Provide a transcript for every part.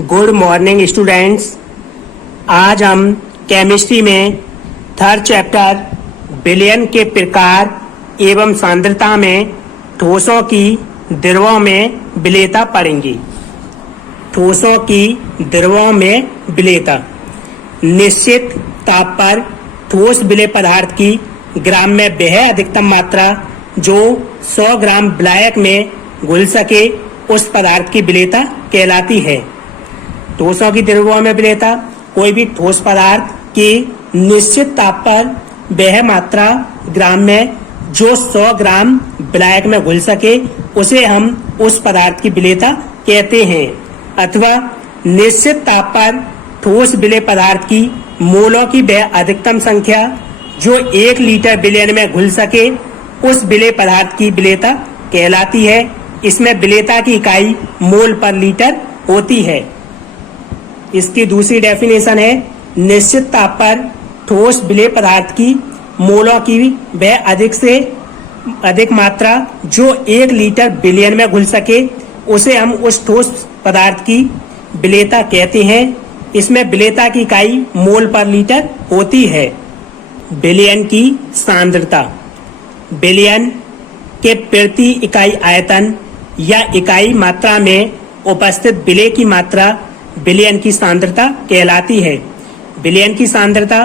Good morning students. आज हम chemistry में थर्ड चैप्टर विलयन के प्रकार एवं सांद्रता में ठोसों की द्रवों में विलेयता पढ़ेंगे। ठोसों की द्रवों में विलेयता। निश्चित ताप पर ठोस विलेय पदार्थ की ग्राम में वह अधिकतम मात्रा जो 100 ग्राम विलायक में घुल सके उस पदार्थ की विलेयता कहलाती है। ठोसों की द्रवों में विलेयता कोई भी ठोस पदार्थ की निश्चित ताप पर वह मात्रा ग्राम में जो 100 ग्राम विलायक में घुल सके उसे हम उस पदार्थ की विलेयता कहते हैं। अथवा निश्चित ताप पर ठोस विलेय पदार्थ की मोलों की वह अधिकतम संख्या जो 1 लीटर विलयन में घुल सके उस विलेय पदार्थ की विलेयता कहलाती है। इसमें विलेयता की इकाई मोल पर लीटर होती है। इसकी दूसरी डेफिनेशन है निश्चित ताप पर ठोस विलेय पदार्थ की मोलों की वह अधिक से अधिक मात्रा जो 1 लीटर विलयन में घुल सके उसे हम उस ठोस पदार्थ की विलेयता कहते हैं। इसमें विलेयता की इकाई मोल पर लीटर होती है। विलयन की सांद्रता। विलयन के प्रति इकाई आयतन या इकाई मात्रा में उपस्थित विलेय की मात्रा विलयन की सांद्रता कहलाती है। विलयन की सांद्रता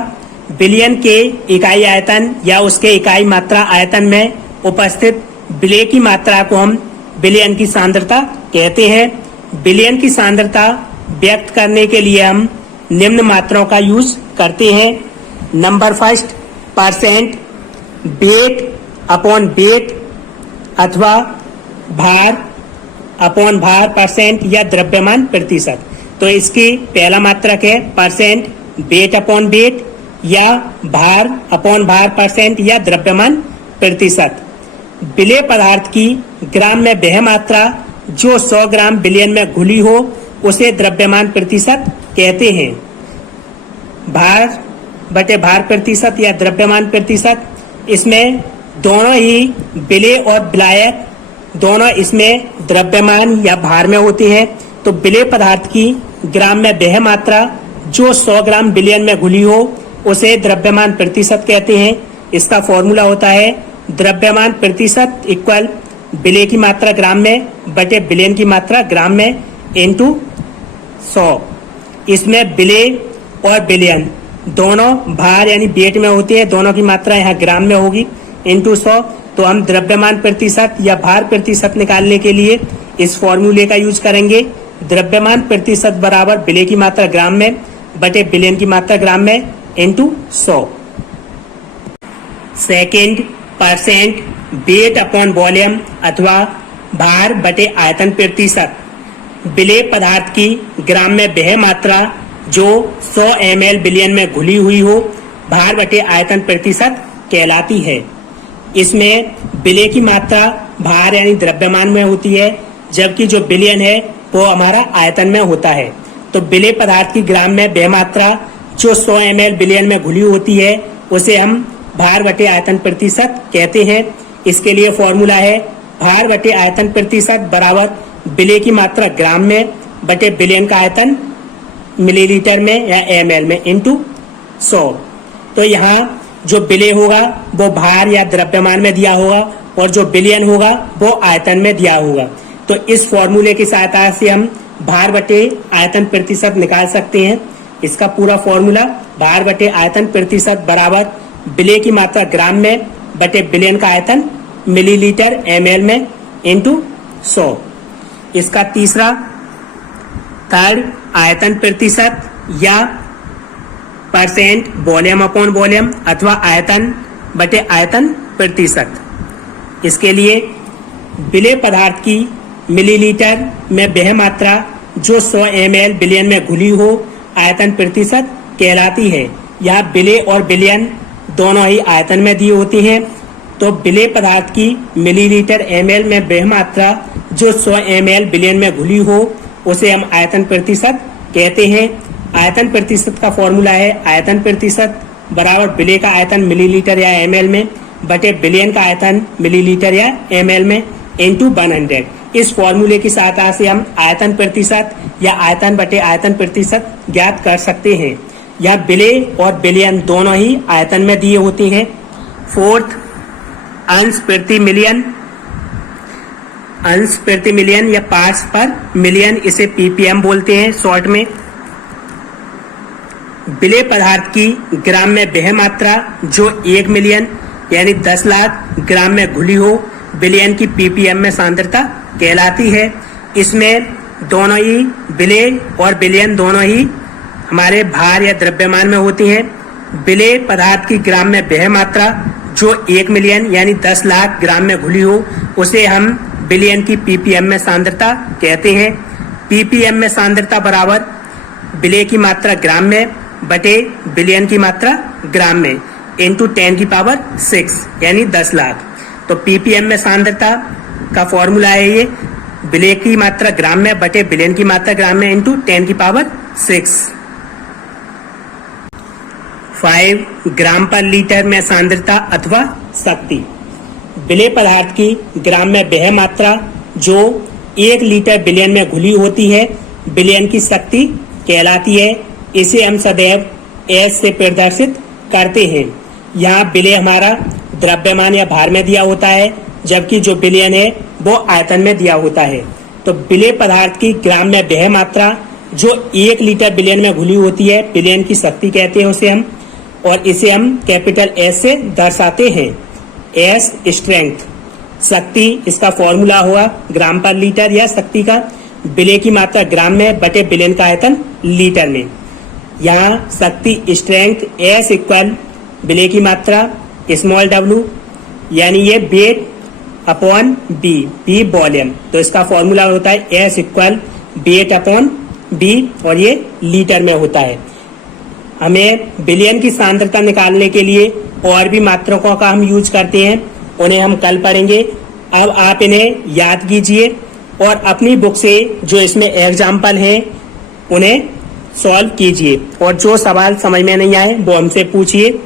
विलयन के इकाई आयतन या उसके इकाई मात्रा आयतन में उपस्थित विलेय की मात्रा को हम विलयन की सांद्रता कहते हैं। विलयन की सांद्रता व्यक्त करने के लिए हम निम्न मात्राओं का यूज करते हैं। Number first, percent, weight upon weight अथवा भार अपॉन भार परसेंट या द्रव्यमान प्रतिशत। तो इसकी पहला मात्रक है परसेंट, वेट अपॉन वेट या भार अपॉन भार परसेंट या द्रव्यमान प्रतिशत। विलेय पदार्थ की ग्राम में वह मात्रा जो 100 ग्राम विलयन में घुली हो उसे द्रव्यमान प्रतिशत कहते हैं। भार बटे भार प्रतिशत या द्रव्यमान प्रतिशत, इसमें दोनों ही विलेय और विलायक दोनों इसमें द्रव्यमान या भार में होते हैं। तो विलेय पदार्थ की ग्राम में वह मात्रा जो 100 ग्राम विलयन में घुली हो उसे द्रव्यमान प्रतिशत कहते हैं। इसका फॉर्मूला होता है द्रव्यमान प्रतिशत इक्वल विलेय की मात्रा ग्राम में बटे विलयन की मात्रा ग्राम में इंटू 100। इसमें विलेय और विलयन दोनों भार यानी वेट में होती है, दोनों की मात्रा यहाँ ग्राम में होगी इंटू 100। तो हम द्रव्यमान प्रतिशत या भार प्रतिशत निकालने के लिए इस फॉर्मूले का यूज करेंगे। द्रव्यमान प्रतिशत बराबर विलेय की मात्रा ग्राम में बटे विलयन की मात्रा ग्राम में into 100। Second, percent, weight upon volume अथवा भार बटे आयतन प्रतिशत। विलेय पदार्थ की ग्राम में वह मात्रा जो 100 ml विलयन में घुली हुई हो भार बटे आयतन प्रतिशत कहलाती है। इसमें विलेय की मात्रा भार यानी द्रव्यमान में होती है, जबकि जो विलयन है वो हमारा आयतन में होता है। तो विलेय पदार्थ की ग्राम में वह मात्रा जो 100 ml विलयन में घुली होती है उसे हम भार बटे आयतन प्रतिशत कहते हैं। इसके लिए फॉर्मूला है भार बटे आयतन प्रतिशत बराबर विलेय की मात्रा ग्राम में बटे विलयन का आयतन मिलीलीटर में या ml में इंटू 100। तो यहाँ जो विलेय होगा वो भार या द्रव्यमान में दिया होगा और जो विलयन होगा वो आयतन में दिया होगा। तो इस फॉर्मूले की सहायता से हम भार बटे आयतन प्रतिशत निकाल सकते हैं। इसका पूरा फॉर्मूला भार बटे आयतन प्रतिशत बराबर विलेय की मात्रा ग्राम में बटे विलयन का आयतन मिलीलीटर ml में इंटू 100। इसका तीसरा, थर्ड, आयतन प्रतिशत या परसेंट, वॉल्यूम अपॉन वॉल्यूम अथवा आयतन बटे आयतन प्रतिशत। इसके लिए विलेय पदार्थ की मिलीलीटर में वह मात्रा जो 100 ml विलयन में घुली हो आयतन प्रतिशत कहलाती है। यहाँ विलेय और विलयन दोनों ही आयतन में दी होती हैं। तो विलेय पदार्थ की मिलीलीटर ml में वह मात्रा जो 100 ml विलयन में घुली हो उसे हम आयतन प्रतिशत कहते हैं। आयतन प्रतिशत का फॉर्मूला है आयतन प्रतिशत बराबर विलेय का आयतन मिलीलीटर या ml में बटे विलयन का आयतन मिलीलीटर या ml में इंटू 100। इस फॉर्मूले की सहायता से हम आयतन प्रतिशत या आयतन बटे आयतन प्रतिशत ज्ञात कर सकते हैं। यह बिले और बिलियन दोनों ही आयतन में दिए होते हैं। फोर्थ, अंश प्रति मिलियन, अंश प्रति मिलियन या पार्ट्स पर मिलियन, इसे पीपीएम बोलते हैं शॉर्ट में। विलेय पदार्थ की ग्राम में वह मात्रा जो 1 मिलियन यानी 10 लाख ग्राम में घुली हो बिलियन की पीपीएम में सांद्रता कहलाती है। इसमें दोनों ही विलेय और बिलियन दोनों ही हमारे भार या द्रव्यमान में होती हैं। विलेय पदार्थ की ग्राम में वह मात्रा जो 1 मिलियन यानी 10 लाख ग्राम में घुली हो उसे हम बिलियन की पीपीएम में सांद्रता कहते हैं। पीपीएम में सांद्रता बराबर विलेय की मात्रा ग्राम में बटे बिलियन की मात्रा ग्राम में इंटू 10 की पावर 6 यानी 10 लाख। तो पीपीएम में सांद्रता का फॉर्मूला है ये विलेय की मात्रा ग्राम में बटे बिलियन की मात्रा ग्राम में इंटू 10 की पावर 6। 5 ग्राम पर लीटर में सांद्रता अथवा शक्ति। विलेय पदार्थ की ग्राम में वह मात्रा जो 1 लीटर बिलियन में घुली होती है बिलियन की शक्ति कहलाती है। इसे हम सदैव एस से प्रदर्शित करते हैं। यहाँ विलेय हमारा द्रव्यमान या भार में दिया होता है जबकि जो बिलियन है वो आयतन में दिया होता है। तो विलेय पदार्थ की ग्राम में वह मात्रा जो 1 लीटर बिलियन में घुली होती है बिलियन की शक्ति कहते हैं उसे हम, और इसे हम कैपिटल एस से दर्शाते हैं। एस स्ट्रेंथ, शक्ति इसका फॉर्मूला हुआ ग्राम पर लीटर या शक्ति का विलेय की मात्रा ग्राम में बटे बिलियन का आयतन लीटर में। यहाँ शक्ति स्ट्रेंथ एस इक्वल विलेय की मात्रा स्मॉल w यानी ये वेट अपॉन बी वॉल्यूम। तो इसका फॉर्मूला होता है S equal weight upon B और ये लीटर में होता है। हमें बिलियन की सांद्रता निकालने के लिए और भी मात्रकों का हम यूज करते हैं, उन्हें हम कल पढ़ेंगे। अब आप इन्हें याद कीजिए और अपनी बुक से जो इसमें एग्जाम्पल हैं उन्हें सॉल्व कीजिए और जो सवाल समझ में नहीं आए वो हमसे पूछिए।